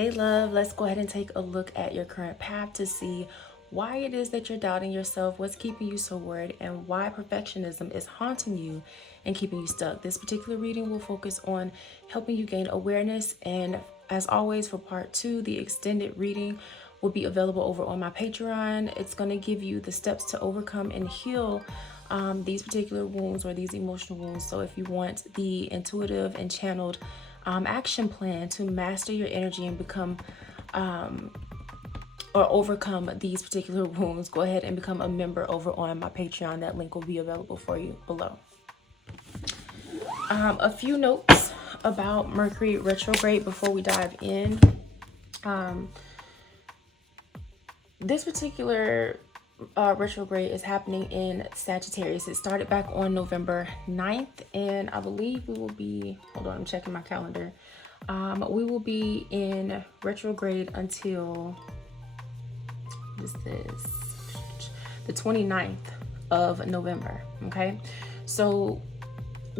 Hey love, let's go ahead and take a look at your current path to see why it is that you're doubting yourself, what's keeping you so worried, and why perfectionism is haunting you and keeping you stuck. This particular reading will focus on helping you gain awareness, and as always, for part 2, the extended reading will be available over on my Patreon. It's going to give you the steps to overcome and heal these particular wounds or these emotional wounds. So if you want the intuitive and channeled action plan to master your energy and become or overcome these particular wounds, go ahead and become a member over on my Patreon. That link will be available for you below. A few notes about Mercury retrograde before we dive in. This particular retrograde is happening in Sagittarius. It started back on November 9th, and I believe we will be, hold on, I'm checking my calendar. We will be in retrograde until, what is this? The 29th of November, okay? So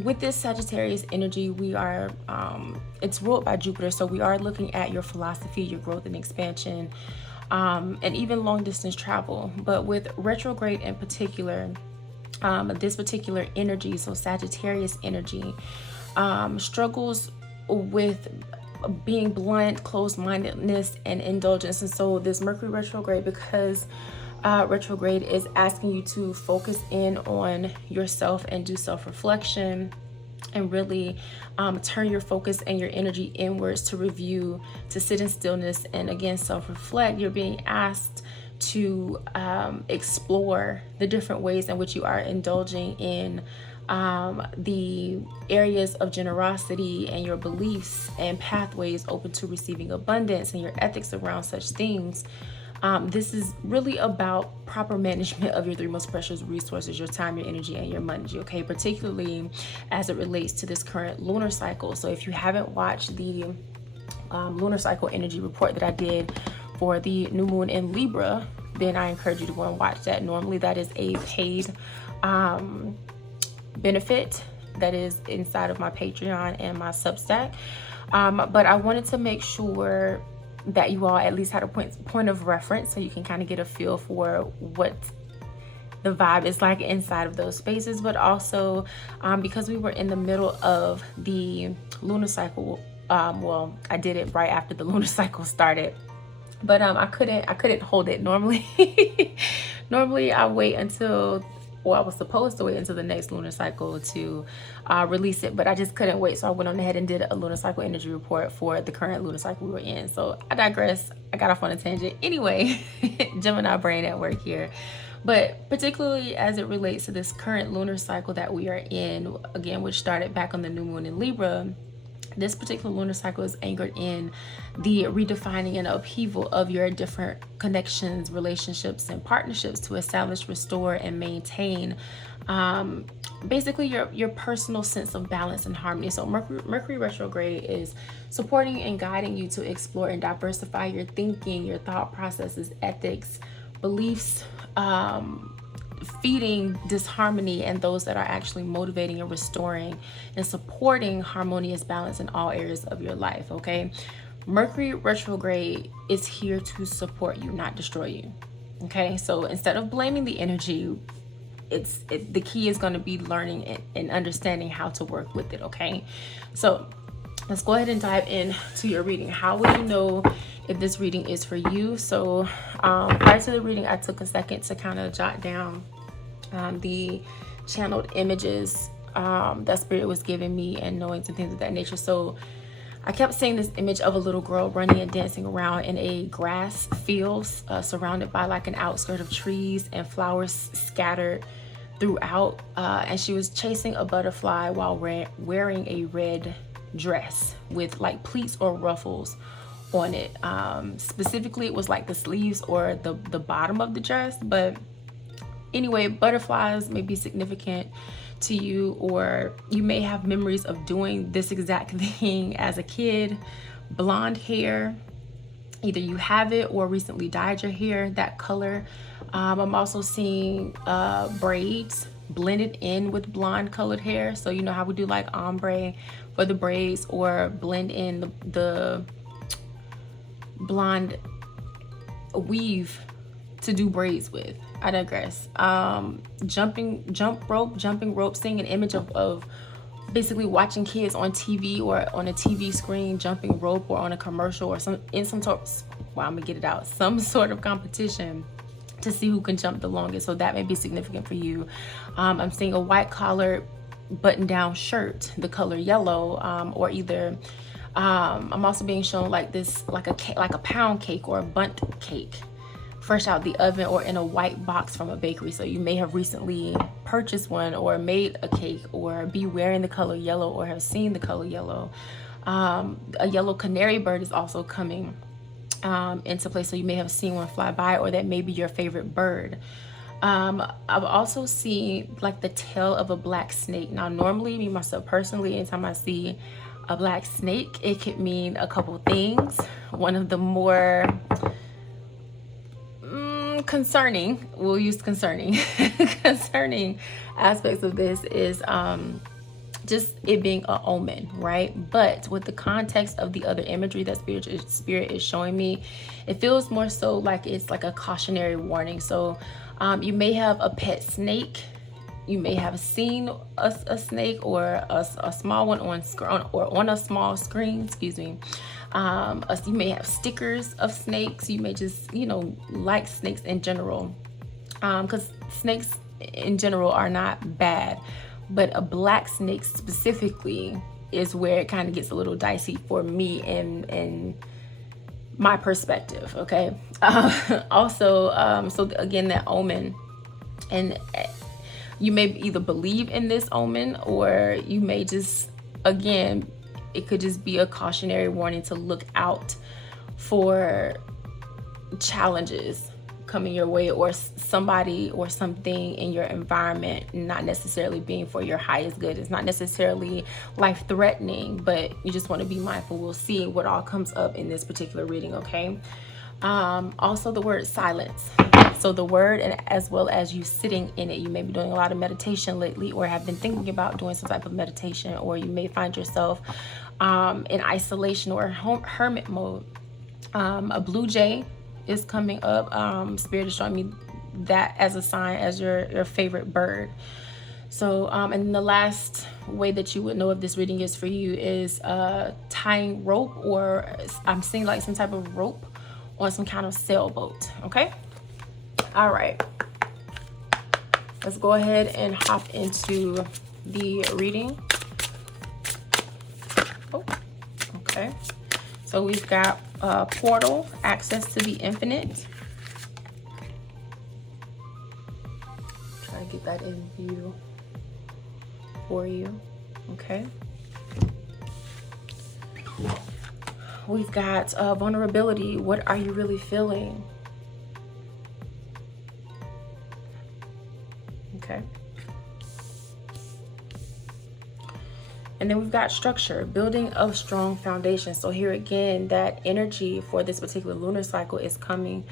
with this Sagittarius energy, we are, it's ruled by Jupiter, so we are looking at your philosophy, your growth and expansion, and even long distance travel. But with retrograde in particular, this particular energy, so Sagittarius energy, struggles with being blunt, closed-mindedness, and indulgence. And so this Mercury retrograde, because retrograde is asking you to focus in on yourself and do self-reflection and really turn your focus and your energy inwards to review, to sit in stillness, and again self-reflect. You're being asked to explore the different ways in which you are indulging in the areas of generosity and your beliefs and pathways open to receiving abundance and your ethics around such things. This is really about proper management of your three most precious resources: your time, your energy, and your money, okay? Particularly as it relates to this current lunar cycle. So if you haven't watched the lunar cycle energy report that I did for the new moon in Libra, then I encourage you to go and watch that. Normally that is a paid benefit that is inside of my Patreon and my Substack. But I wanted to make sure that you all at least had a point of reference so you can kind of get a feel for what the vibe is like inside of those spaces. But also because we were in the middle of the lunar cycle, well, I did it right after the lunar cycle started, but I couldn't hold it. Normally I wait until, or I was supposed to wait until the next lunar cycle to release it, but I just couldn't wait. So I went on ahead and did a lunar cycle energy report for the current lunar cycle we were in. So I digress. I got off on a tangent. Anyway, Gemini brain at work here. But particularly as it relates to this current lunar cycle that we are in, again, which started back on the new moon in Libra, this particular lunar cycle is anchored in the redefining and upheaval of your different connections, relationships, and partnerships to establish, restore, and maintain basically your personal sense of balance and harmony. So Mercury retrograde is supporting and guiding you to explore and diversify your thinking, your thought processes, ethics, beliefs, feeding disharmony and those that are actually motivating and restoring and supporting harmonious balance in all areas of your life, okay? Mercury retrograde is here to support you, not destroy you, okay? So instead of blaming the energy, the key is going to be learning and understanding how to work with it, okay? So let's go ahead and dive into your reading. How will you know if this reading is for you? So prior to the reading, I took a second to kind of jot down the channeled images that Spirit was giving me and knowing some things of that nature. So I kept seeing this image of a little girl running and dancing around in a grass field surrounded by like an outskirt of trees and flowers scattered throughout, and she was chasing a butterfly while wearing a red dress with like pleats or ruffles on it. Specifically, it was like the sleeves or the bottom of the dress. But anyway, butterflies may be significant to you, or you may have memories of doing this exact thing as a kid. Blonde hair, either you have it or recently dyed your hair that color. I'm also seeing braids blended in with blonde colored hair. So you know how we do like ombre for the braids, or blend in the blonde weave to do braids with. I digress. Jumping rope, seeing an image of basically watching kids on TV or on a TV screen jumping rope, or on a commercial, or some sort of competition to see who can jump the longest. So that may be significant for you. I'm seeing a white collar button down shirt, the color yellow, or either I'm also being shown like this, like a pound cake or a bundt cake, fresh out the oven or in a white box from a bakery. So you may have recently purchased one or made a cake, or be wearing the color yellow, or have seen the color yellow. A yellow canary bird is also coming into place. So you may have seen one fly by, or that may be your favorite bird. I've also seen like the tail of a black snake. Now, normally, me, myself, personally, anytime I see a black snake, it could mean a couple things. One of the more concerning, we'll use concerning concerning aspects of this is just it being an omen, right? But with the context of the other imagery that spirit is showing me, it feels more so like it's like a cautionary warning. So you may have a pet snake, you may have seen a snake or a small one on a small screen, excuse me. You may have stickers of snakes. You may just, like snakes in general, because snakes in general are not bad, but a black snake specifically is where it kind of gets a little dicey for me in my perspective. Okay. Also, so again, that omen, and you may either believe in this omen, or you may just, again, it could just be a cautionary warning to look out for challenges coming your way, or somebody or something in your environment not necessarily being for your highest good. It's not necessarily life-threatening, but you just want to be mindful. We'll see what all comes up in this particular reading, okay? Also, the word silence. So the word, and as well as you sitting in it. You may be doing a lot of meditation lately, or have been thinking about doing some type of meditation, or you may find yourself in isolation or hermit mode. A blue jay is coming up. Spirit is showing me that as a sign, as your favorite bird. So, and the last way that you would know if this reading is for you is tying rope, or I'm seeing like some type of rope on some kind of sailboat. Okay. All right. Let's go ahead and hop into the reading. Oh, okay. So we've got portal, access to the infinite. Try to get that in view for you. Okay. We've got vulnerability. What are you really feeling? Okay. And then we've got structure, building of strong foundation. So here again, that energy for this particular lunar cycle is coming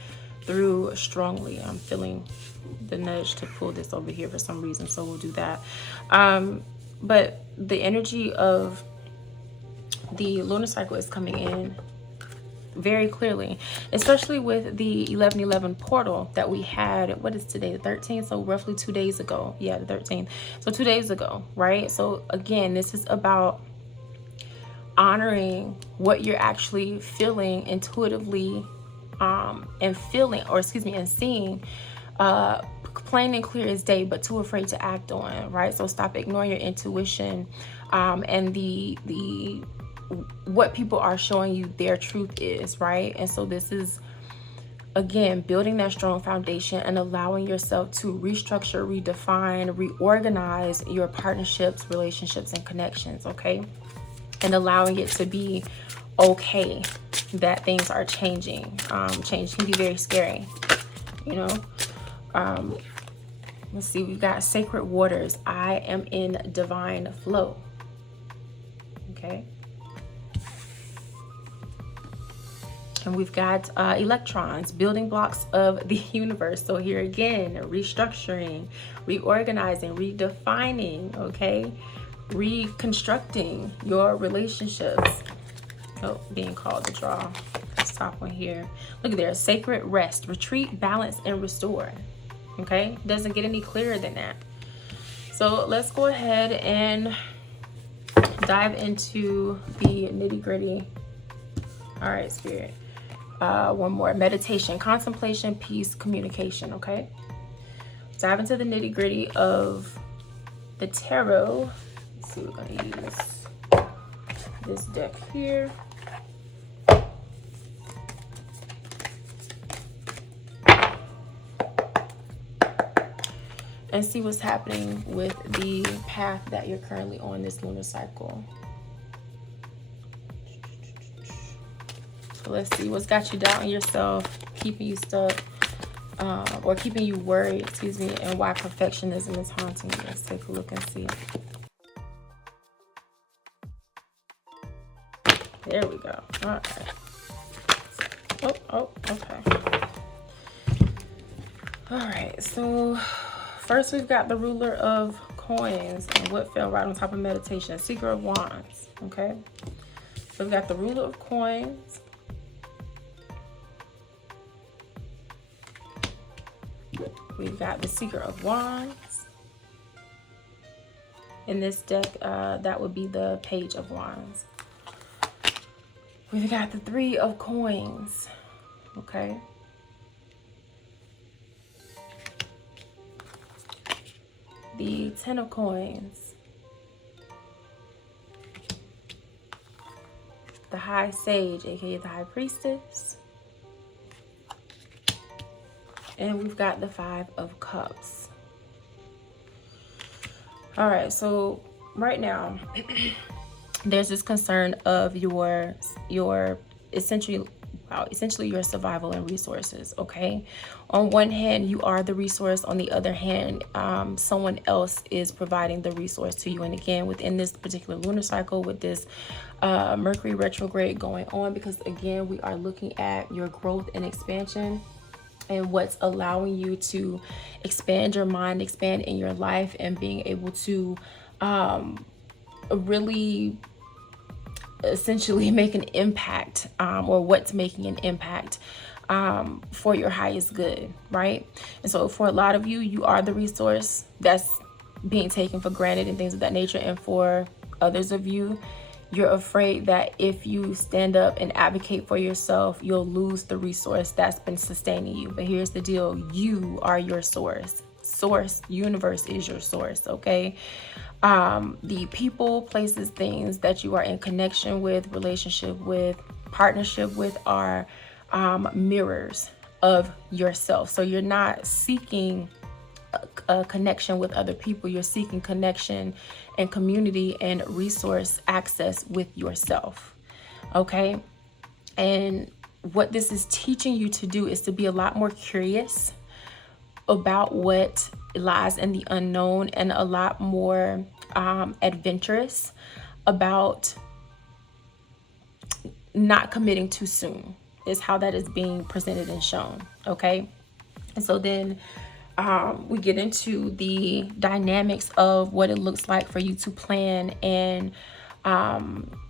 through strongly. I'm feeling the nudge to pull this over here for some reason, so we'll do that. But the energy of the lunar cycle is coming in very clearly, especially with the 1111 portal that we had. What is today, the 13th? So roughly 2 days ago. Yeah, the 13th. So 2 days ago, right? So again, this is about honoring what you're actually feeling intuitively, and seeing plain and clear as day, but too afraid to act on, right? So stop ignoring your intuition, and the what people are showing you their truth is, right? And so this is, again, building that strong foundation and allowing yourself to restructure, redefine, reorganize your partnerships, relationships, and connections, okay? And allowing it to be okay that things are changing. Change can be very scary, Let's see, we've got sacred waters. I am in divine flow, okay? And we've got electrons, building blocks of the universe. So here again, restructuring, reorganizing, redefining, okay? Reconstructing your relationships. Oh, being called to draw top one here. Look at there, sacred rest, retreat, balance, and restore. Okay, doesn't get any clearer than that. So let's go ahead and dive into the nitty gritty. All right, Spirit. One more, meditation, contemplation, peace, communication. Okay, dive into the nitty gritty of the tarot. Let's see, we're gonna use this deck here. And see what's happening with the path that you're currently on this lunar cycle. So let's see what's got you doubting yourself, keeping you stuck, or keeping you worried, excuse me, and why perfectionism is haunting you. Let's take a look and see. There we go. All right. Oh, okay. All right, so first we've got the ruler of coins and what fell right on top of meditation, Seeker of Wands. Okay, so we've got the ruler of coins, we've got the Seeker of Wands. In this deck, that would be the Page of Wands. We've got the Three of Coins. Okay, the Ten of Coins, the High Sage, aka the High Priestess, and we've got the Five of Cups. All right, so right now there's this concern of your essentially your survival and resources. Okay, on one hand you are the resource, on the other hand someone else is providing the resource to you. And again, within this particular lunar cycle, with this Mercury retrograde going on, because again we are looking at your growth and expansion and what's allowing you to expand your mind, expand in your life, and being able to really essentially make an impact, or what's making an impact for your highest good, right? And so for a lot of you, you are the resource that's being taken for granted and things of that nature. And for others of you, you're afraid that if you stand up and advocate for yourself, you'll lose the resource that's been sustaining you. But here's the deal, you are your source. Universe is your source. Okay, the people, places, things that you are in connection with, relationship with, partnership with are mirrors of yourself. So you're not seeking a connection with other people, you're seeking connection and community and resource access with yourself. Okay, and what this is teaching you to do is to be a lot more curious about what lies in the unknown, and a lot more adventurous about not committing too soon, is how that is being presented and shown. Okay, and so then we get into the dynamics of what it looks like for you to plan and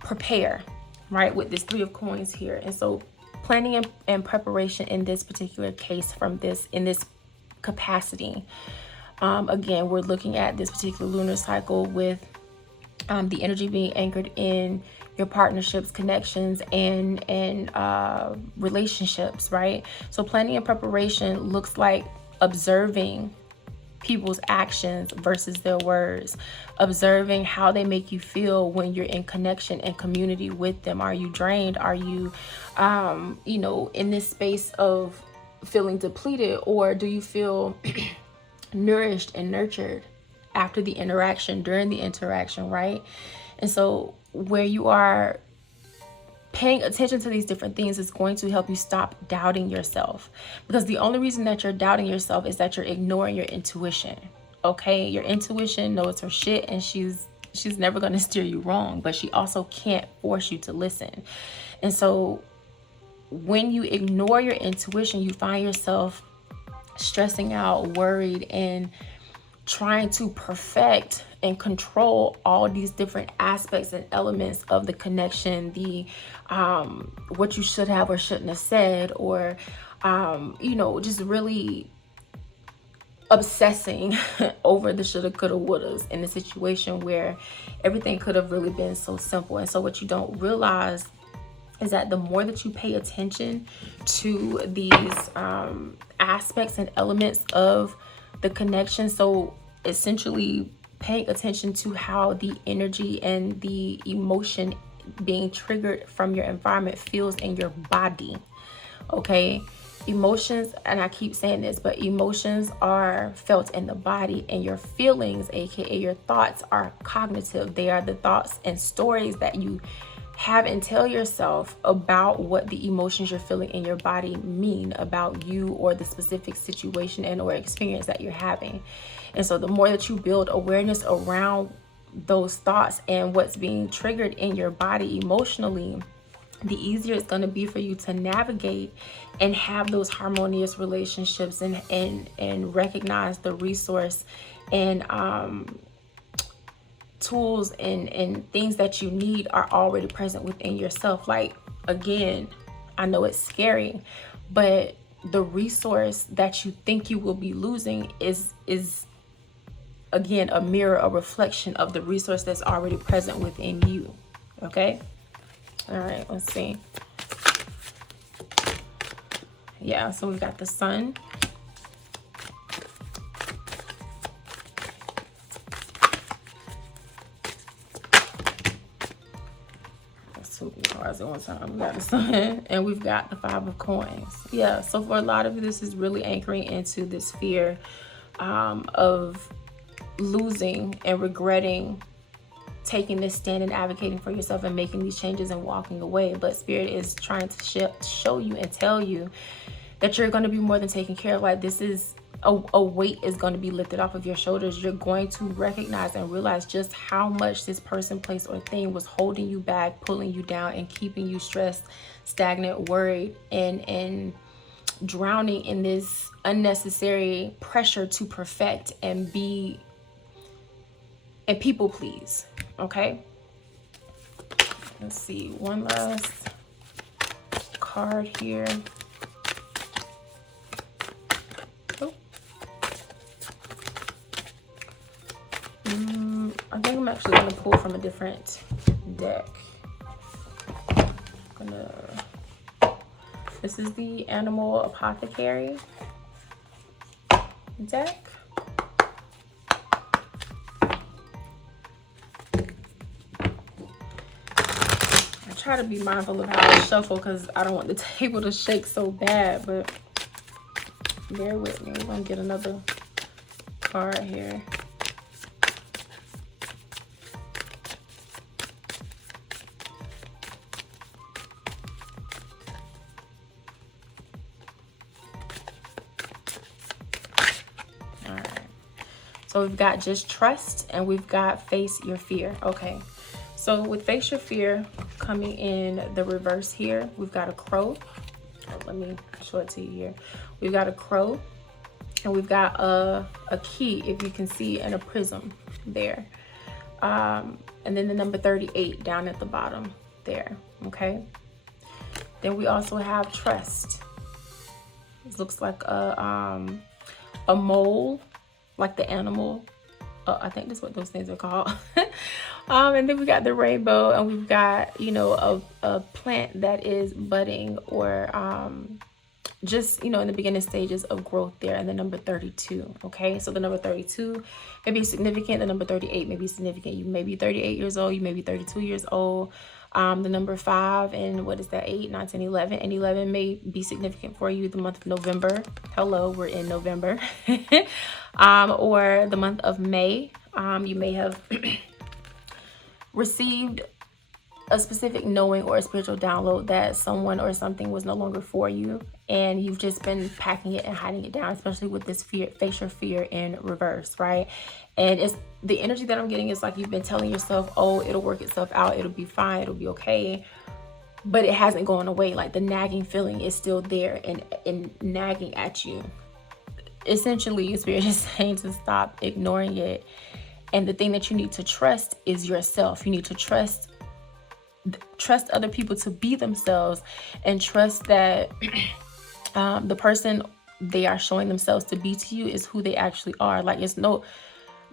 prepare, right, with this Three of Coins here. And so planning and preparation in this particular case, in this capacity, again, we're looking at this particular lunar cycle with the energy being anchored in your partnerships, connections, and relationships, right? So planning and preparation looks like observing people's actions versus their words, observing how they make you feel when you're in connection and community with them. Are you drained? Are you in this space of feeling depleted, or do you feel nourished and nurtured after the interaction, during the interaction, right? And so where you are paying attention to these different things is going to help you stop doubting yourself, because the only reason that you're doubting yourself is that you're ignoring your intuition. Okay, your intuition knows her shit, and she's never going to steer you wrong, but she also can't force you to listen. And so when you ignore your intuition, you find yourself stressing out, worried, and trying to perfect and control all these different aspects and elements of the connection, the what you should have or shouldn't have said, or you know, just really obsessing over the shoulda, coulda, wouldas in a situation where everything could have really been so simple. And so what you don't realize is that the more that you pay attention to these aspects and elements of the connection, so essentially paying attention to how the energy and the emotion being triggered from your environment feels in your body, okay? Emotions, and I keep saying this, but emotions are felt in the body, and your feelings, aka your thoughts, are cognitive. They are the thoughts and stories that you have and tell yourself about what the emotions you're feeling in your body mean about you or the specific situation and or experience that you're having. And so the more that you build awareness around those thoughts and what's being triggered in your body emotionally, the easier it's going to be for you to navigate and have those harmonious relationships and recognize the resource and tools and things that you need are already present within yourself. Like, again, I know it's scary, but the resource that you think you will be losing is again a mirror, a reflection of the resource that's already present within you. Okay? All right, let's see. Yeah, so we've got the sun. Two cards at one time. We got the sun and we've got the 5 of coins. Yeah, so for a lot of you, this is really anchoring into this fear of losing and regretting taking this stand and advocating for yourself and making these changes and walking away. But Spirit is trying to show you and tell you that you're going to be more than taken care of. Like, this is a weight is going to be lifted off of your shoulders. You're going to recognize and realize just how much this person, place, or thing was holding you back, pulling you down, and keeping you stressed, stagnant, worried, and drowning in this unnecessary pressure to perfect and be and people please. Okay, let's see, one last card here. I think I'm actually going to pull from a different deck. This is the Animal Apothecary deck. I try to be mindful of how I shuffle because I don't want the table to shake so bad, but bear with me. We're going to get another card here. So we've got just trust and we've got face your fear. Okay, so with face your fear coming in the reverse here, we've got a crow. Let me show it to you here. We've got a crow and we've got a key, if you can see, and a prism there. And then the number 38 down at the bottom there, okay? Then we also have trust. This looks like a mole, like the animal. I think that's what those things are called. And then we got the rainbow, and we've got, you know, a plant that is budding or just, you know, in the beginning stages of growth there, and the number 32. Okay, so the number 32 may be significant, the number 38 may be significant. You may be 38 years old, you may be 32 years old. The number 5 and what is that, 8, 9, 10, 11, and 11 may be significant for you the month of November. Hello, we're in November. Or the month of May. You may have received a specific knowing or a spiritual download that someone or something was no longer for you, and you've just been packing it and hiding it down, especially with this fear, face your fear in reverse, right? And it's the energy that I'm getting is like you've been telling yourself, oh, it'll work itself out, it'll be fine, it'll be okay, but it hasn't gone away. Like the nagging feeling is still there and nagging at you. essentially, Spirit is saying to stop ignoring it. And the thing that you need to trust is yourself. You need to trust other people to be themselves, and trust that the person they are showing themselves to be to you is who they actually are. Like, it's no,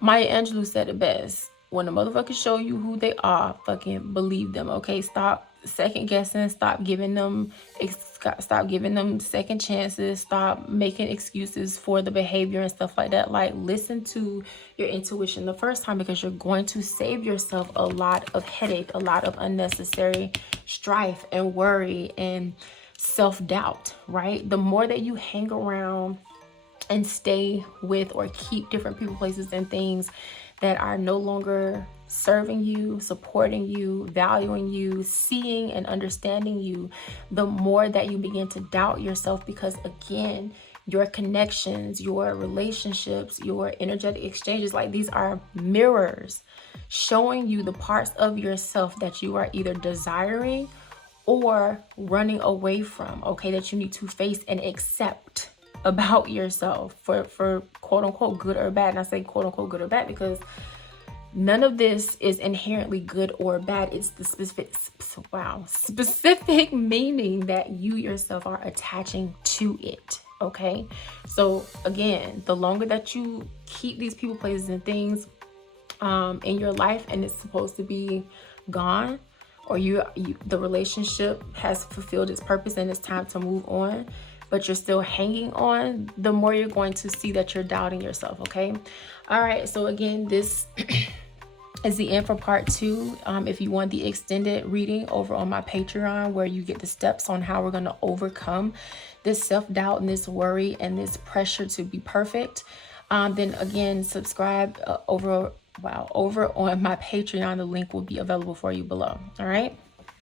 Maya Angelou said it best: when the motherfuckers show you who they are, fucking believe them. Okay, stop second guessing. Stop giving them second chances. Stop making excuses for the behavior and stuff like that. Like, listen to your intuition the first time, because you're going to save yourself a lot of headache, a lot of unnecessary strife and worry and self-doubt, right? The more that you hang around and stay with or keep different people, places, and things that are no longer serving you, supporting you, valuing you, seeing and understanding you, the more that you begin to doubt yourself. Because again, your connections, your relationships, your energetic exchanges, like, these are mirrors showing you the parts of yourself that you are either desiring or running away from, okay, that you need to face and accept about yourself, for quote unquote good or bad. And I say quote unquote good or bad because none of this is inherently good or bad. It's the specific meaning that you yourself are attaching to it. Okay, so again, the longer that you keep these people, places, and things in your life, and it's supposed to be gone, or the relationship has fulfilled its purpose and it's time to move on, but you're still hanging on, the more you're going to see that you're doubting yourself. Okay, all right, so again, this is the end for part 2. If you want the extended reading over on my Patreon, where you get the steps on how we're going to overcome this self-doubt and this worry and this pressure to be perfect, then again, subscribe over on my Patreon. The link will be available for you below. All right.